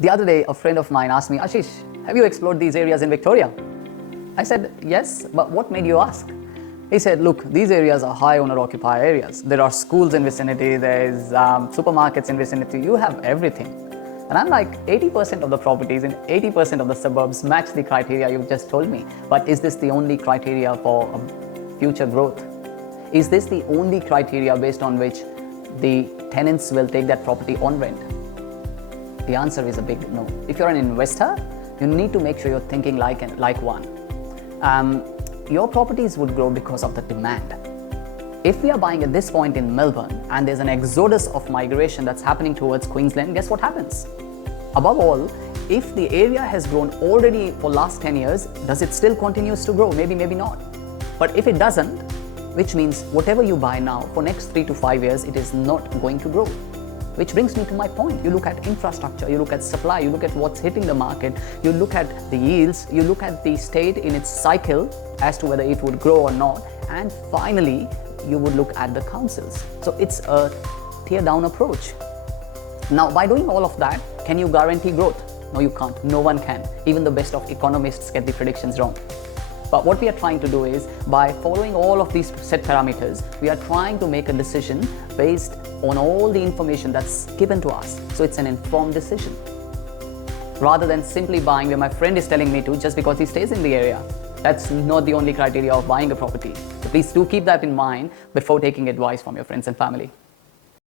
The other day, a friend of mine asked me, Ashish, have you explored these areas in Victoria? I said, yes, but what made you ask? He said, look, these areas are high owner-occupier areas. There are schools in vicinity, there's supermarkets in vicinity, you have everything. And I'm like, 80% of the properties in 80% of the suburbs match the criteria you've just told me. But is this the only criteria for future growth? Is this the only criteria based on which the tenants will take that property on rent? The answer is a big no. If you're an investor, you need to make sure you're thinking like one. Your properties would grow because of the demand. If we are buying at this point in Melbourne and there's an exodus of migration that's happening towards Queensland, guess what happens? Above all, if the area has grown already for last 10 years, does it still continues to grow? Maybe, maybe not. But if it doesn't, which means whatever you buy now for next 3 to 5 years, it is not going to grow. Which brings me to my point. You look at infrastructure, you look at supply, you look at what's hitting the market, you look at the yields, you look at the state in its cycle as to whether it would grow or not, and finally, you would look at the councils. So it's a tear-down approach. Now, by doing all of that, can you guarantee growth? No, you can't. No one can. Even the best of economists get the predictions wrong. But what we are trying to do is, by following all of these set parameters, we are trying to make a decision based on all the information that's given to us. So it's an informed decision. Rather than simply buying where my friend is telling me to just because he stays in the area. That's not the only criteria of buying a property. So please do keep that in mind before taking advice from your friends and family.